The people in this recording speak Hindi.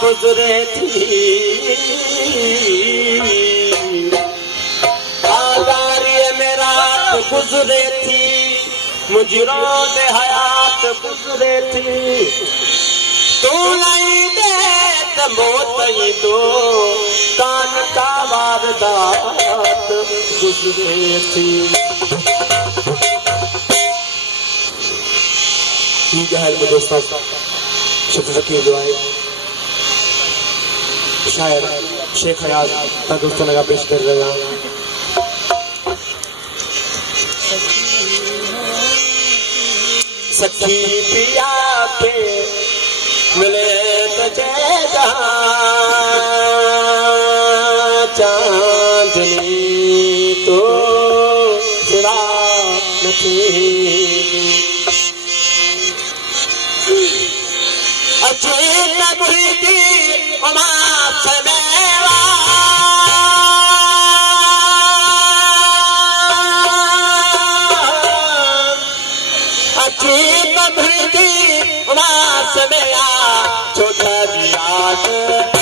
गुजरे थी आजारी में रात गुजरे थी मुजरों दे हयात गुजरे थी तू नहीं दे तो मौत ही दो कान का वारदात गुजरे थी। गहल में दोस्तों शफीक दुआएं शायर शेख हयात ता दोस्तों लगा पेश कर रहे हैं। सखी पिया के मिले तो जय चांदनी तो सिवा नहीं अचेत मुरीदी उमा समेवा अचेत मुरीदी उमा समेया छोटा विराट